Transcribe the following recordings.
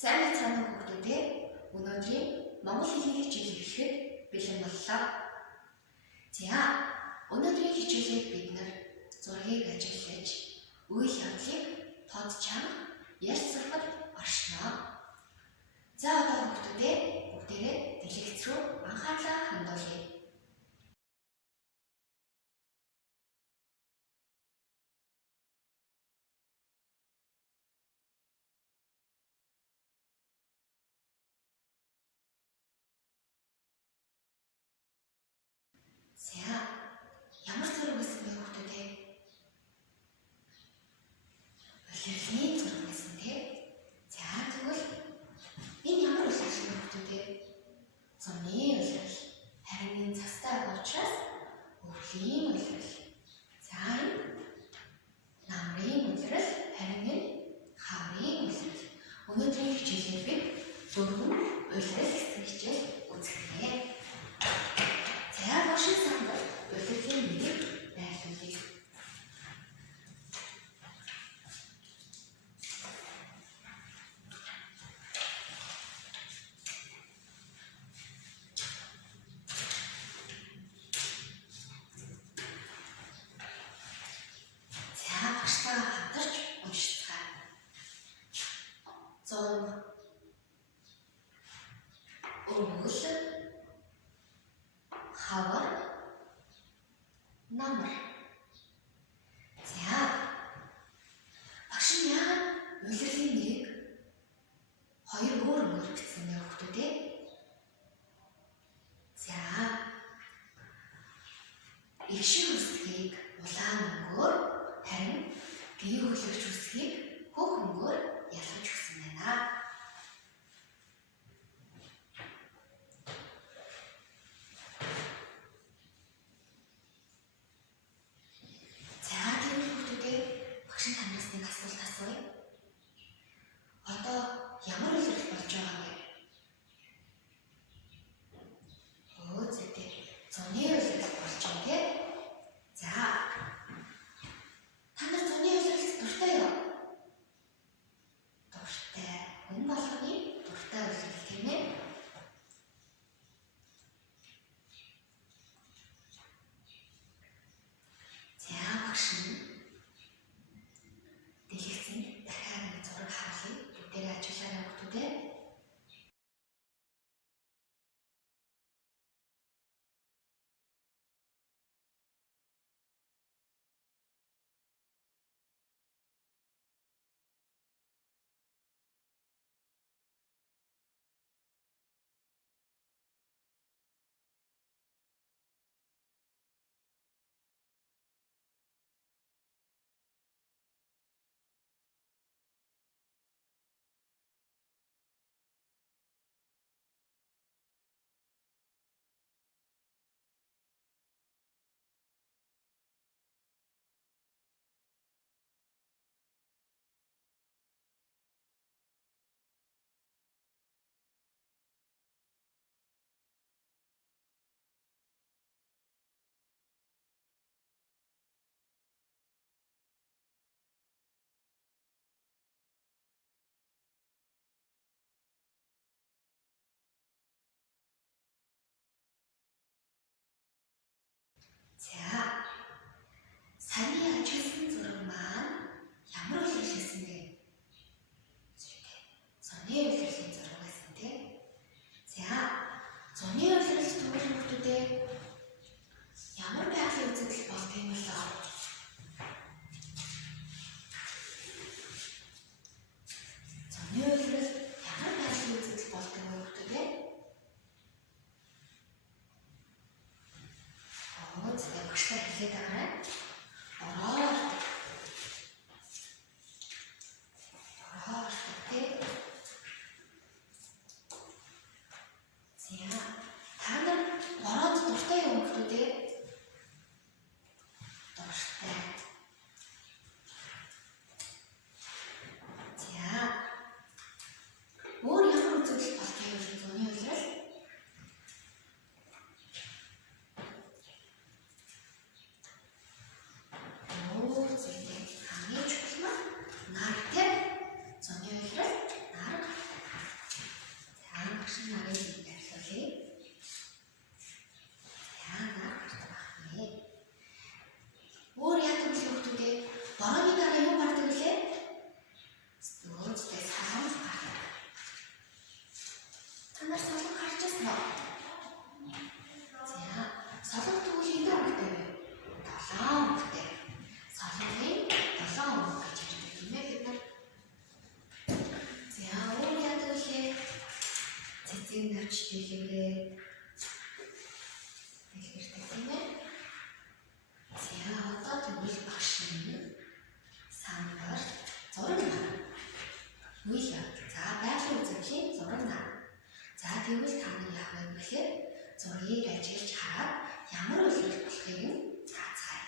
Сайн мэцгааны хүүхдүүдээ өнөөдрийн монгол хэлний хичээл эхлэхэд бэлэн боллоо. За өнөөдрийн хичээлээр бид зургийг ажиглаж үйл явдлыг тод чанга ярьж сурахад оршино. За одоо хүүхдүүдээ бүгдээрээ дэлгэц рүү анхаарлаа хандуулъя. За ямар зураг гэсэн бэ хүүхдүүдээ? Улирлын зураг гэсэн тийм. За тэгвэл энэ ямар улирал вэ хүүхдүүдээ? Зуны улирал. Харин энэ цастай учраас өвлийн улирал. За энэ намрын улирал, харин энэ хаврын улирал. Өнөөдрийн хичээлээр бид 4 улирал гэсэн хичээл үзэхлээ. За багшийн санд улирлын нэрийг байлуулъя. За багштайгаа хамтарч уншицгаая. Зун, өвөл, хавар, намар. За багш нь яагаад улирлын нэрийг хоёр өөр гэсэн бэ хүүхдүүдээ? За эгшин үсгийг улаан өнгөөр, харин гэр хөглөгч үсгийг хөх өнгөөр ялгаж өгсөн байна. Танаас нэг асуулт асууя. Одоо ямар улирал болж байгаа вэ? Зүйтэй. Зуны улирал болж байгаа тийм. За. Та нар зуны улиралд дуртай юу? Дуртай. Хүн болгоны дуртай улирал тийм ээ. За багш нь дэлгэцэнд дахиад нэг зураг харуулъя. Бүгдээрээ ажиглаарай хүүхдүүдээ. За саяны ажигласан зураг маань ямар улирал гэсэн бэ? Зуны улирлын зураг байсан тийм. За зуны улиралд төгөл хүүхдүүдээ ямар байгалийн үзэгдэл болдог юм болоо? Зуны улирал ямар байгалийн үзэгдэл болдог вэ хүүхдүүдээ? Зүйтэй багштай хөвч дэлгэрээ дэлгэрдэг тийм ээ. За одоо тэгвэл багш нь самбар зураг нар. Үйл явдал. За байгалийн үзэгдлийн зураг нар. За тэгвэл та нар яах вэ гэхээр зургийг ажиллаж хараад ямар үйлдэл болохыг нь заацгаая.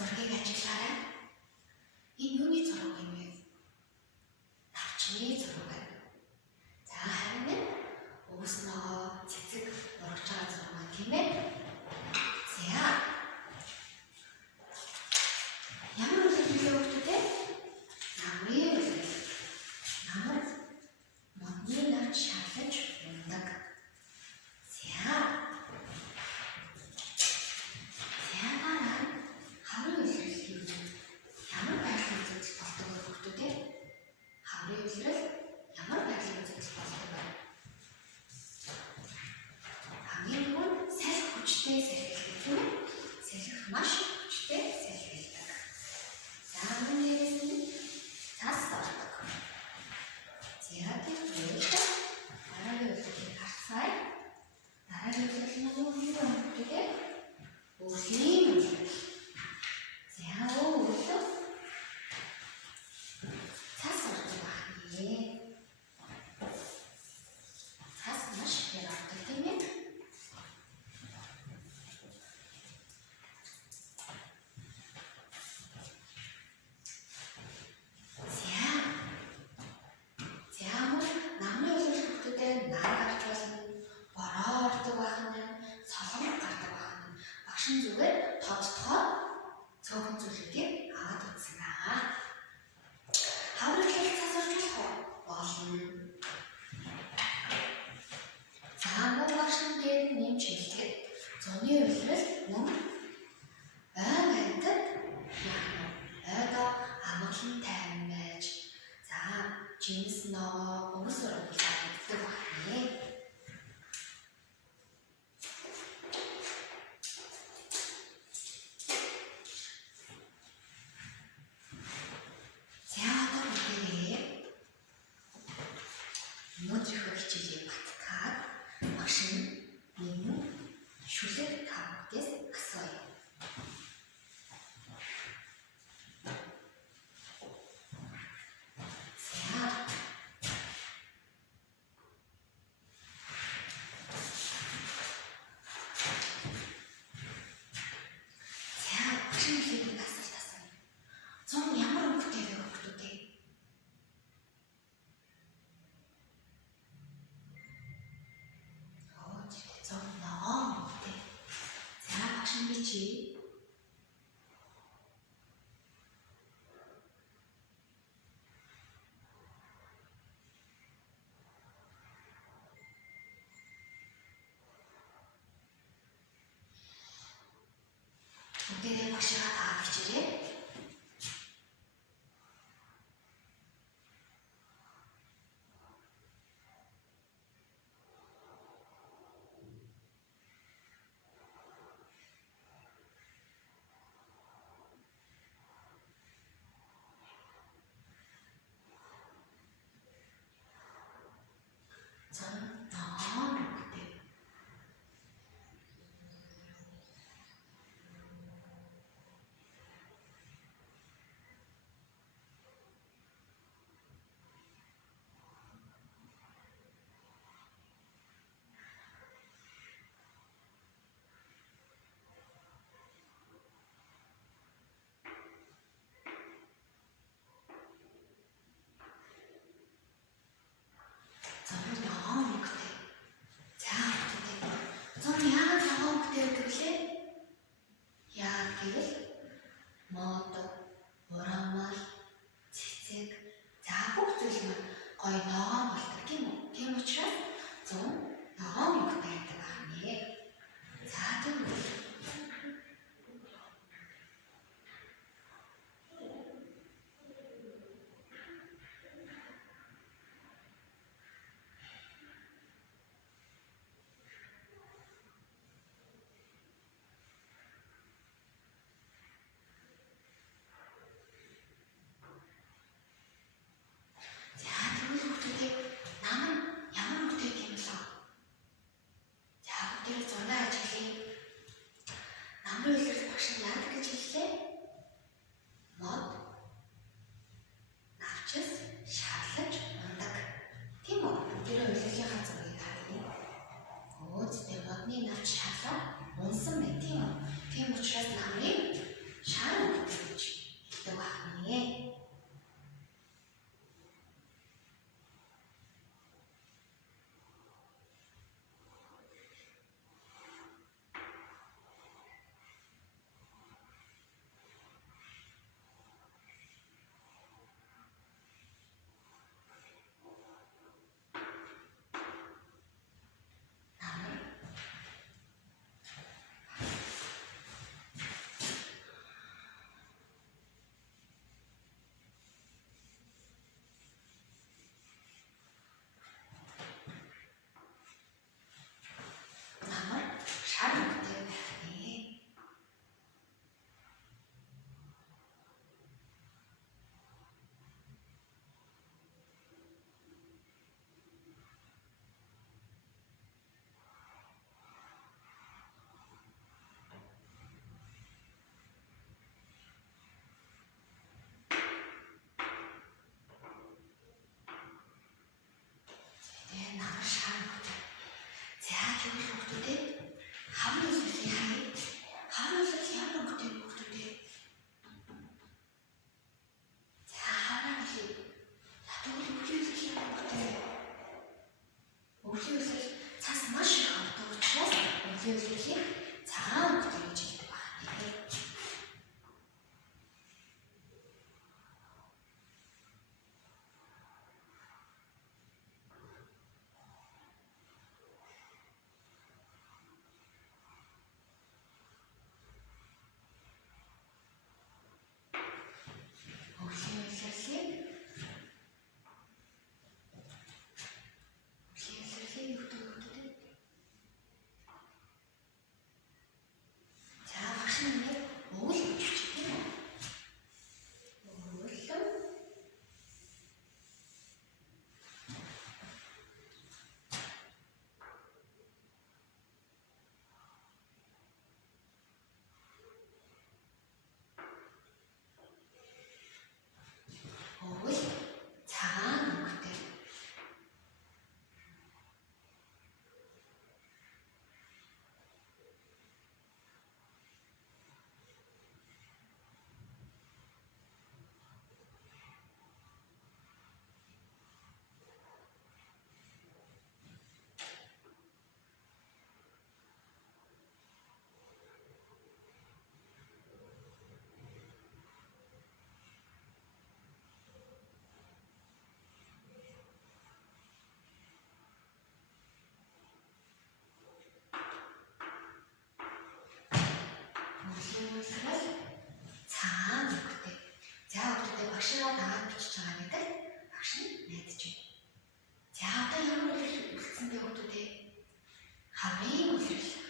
Зургийг ажиллаарай. Энэ юуны зураг юм бэ? Навчны зураг байна. За харин энэ өөснөө цэцэг урагж байгаа зураг байна тийм ээ. За ямар үйлдэл хийх вэ? Намрын үйлдэл. Намар модны навч шаарлаж ундаг. За хаврын үйлрэл хийвэл ямар байгалийн үзэгдэл болдог вэ хүүхдүүд ээ? Хаврын үйлрэл ямар байгалийн үзэгдэл болдог вэ? Хамгийн түрүүнд салхи хүчтэй салхилдаг тийм ээ? Салхи маш хүчтэй салхилдаг. За мөн дээрээс нь цас ордог. За тэгвэл дараагийн үйлрэлийг харцгаая. Дараагийн үйлрэл нь юу вэ хүүхдүүд ээ? Өвлийн үйлрэл. Цас ордог байна. Цас маш их ордог тийм ээ. За мөн намрын үйлрэл хүүхдүүдээ нар гарч болно, бороо ордог байна, солонгор гардаг байна. Багш нь зүгээр тодтохоо цөөхөн зүйлүүдийг аваад үзсэн аа. Хаврын үйлрэл цас орж болно. За мөн багш нь дээр нэмж хэлэхэд зуны үйлрэл мөн ойн амьтад ойдоо амгалан тайван байж за жинс ногоо өвс урагдлаа гэдэг байна. Өнөөдрийнхөө хичээлийг баталгаад багш нь нэгэн шүлэг та бүхэндээс асууя. За багш нь хэлээд асуулт асууя. Зун ямар өнгөтэй вэ хүүхдүүд ээ? Чи бүгдээ багшаа таад хичээрээ. үйлчлээ. Мод навчис шаарлаж ундаг. Тийм үү? Тэр үйлчлэлийн зургийг харъя. Өөдтэй модны навч шаарлаа унсан байх тийм үү? Тийм учраас намрыг шаар өгдөг гэж хэлдэг байна. Шаар өгдөг байна. Намар шаар өгдөг. За тэгвэл хүүхдүүдээ хавар үйлчлэгийг харъя. Хавар үйлчлэл ямар өгдөг хүүхдүүдээ? За хавар үйлчлэл. Тэгвэл өвлийн үйлчлэл ямар өгдөг? Өвлийн үйлчлэл цаас маш их авдаг учраас өвлийн үйлчлэлийг цагаан өгдөг гэж хэлдэг байна. Өвлийн үйлчлэлийг өгдөг хүүхдүүдээ. За багш нэмээд уул гэж тийм үү? Уул цагаан өгдөг. Өвлийн үйлчлэл цагаан өгдөг. За хүүхдүүдээ багшаа дагаад бичиж байгаа гэдэг багш нь найдаж байна. За одоо ямар үйлчлэл үлдсэн бэ хүүхдүүдээ? Хаврын үйлчлэл.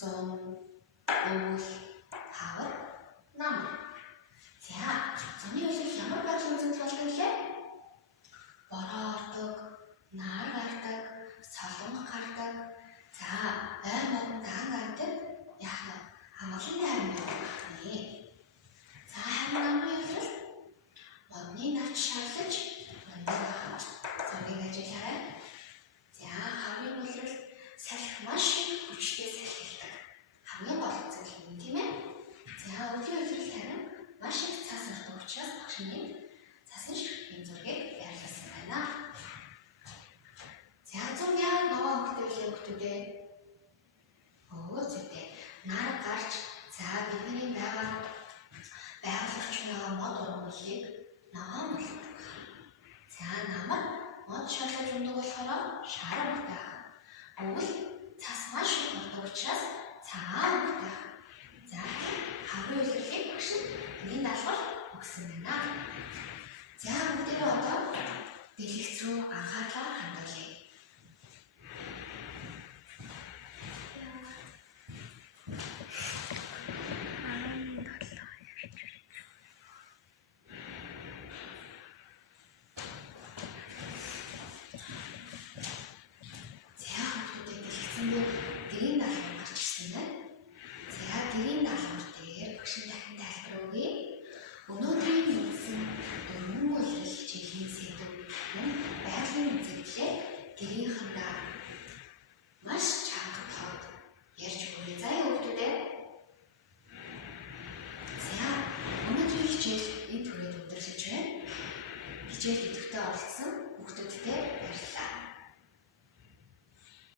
зун, уул, хавар, нам. ойлыг ном болгодог. За нам нь мод шалгаж ундаг болохоор шар ундаг. Өвөл цас маш их ундаг учраас цагаан ундаг. За хаврын үйлрэлийг багш энэ даалгавар өгсөн байна. За бүгдээ одоо дэлгэц рүү анхаарлаа хандуулъя. Гэрийн даалгавар гарч ирсэн байна. За гэрийн даалгавар дээр багш дахин тайлбар өгье. Өнөөдрийн мэдсэн дөрвөн үйлрэл хичээлийн сэдв нь байгалийн үзэгдлээ гэрийнхандаа маш чанга тоод ярьж өгье. За хүүхдүүдээ. За өнөөдрийн хичээл энэ түрээд өндөрлөж байна. Хичээл идэвхтэй оролцсон хүүхдүүдтэй баярлалаа.